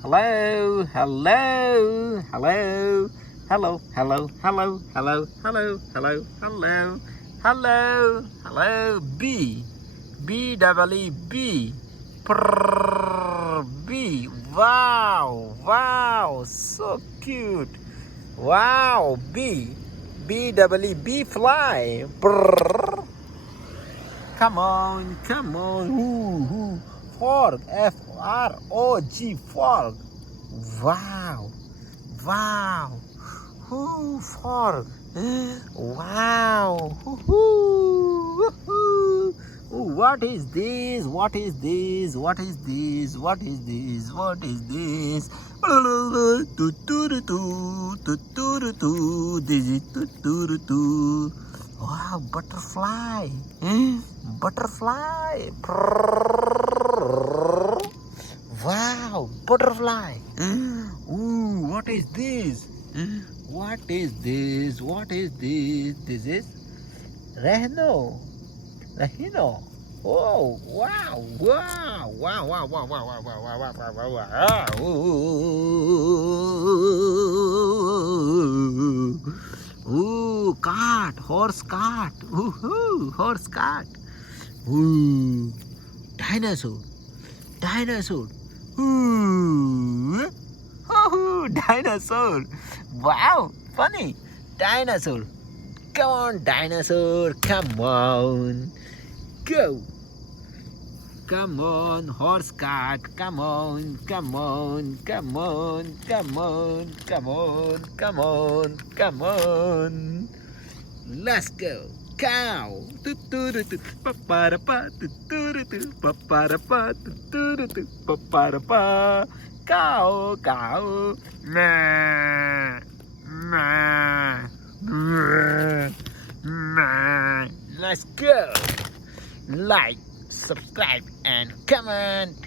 Hello, hello, hello, hello, hello, hello, hello, hello, hello, hello, hello, hello, B, B. Prrr, B. Wow, wow, so cute. Wow, B fly. Prrr. Come on. Ooh. Frog, Frog, frog. Wow, wow. Ooh, frog. Wow. Ooh. Ooh, what is this? What is this? What is this? What is this? What is this? This is wow, butterfly. Butterfly. Wow, butterfly. Ooh, what is this? What is this? What is this? This is Rhino. Rhino. Oh, wow. Ooh, cart, horse cart. Ooh, horse cart. Ooh, dinosaur. Ooh, dinosaur. Wow, funny. Dinosaur. Come on, dinosaur. Come on. Go. Come on, horse cart. Come on. Let's go. Cow. Pa-pa-da-pa. Pa-pa-da-pa. Pa-pa-da-pa. Cow. Meh. Let's go. Like, subscribe, and comment.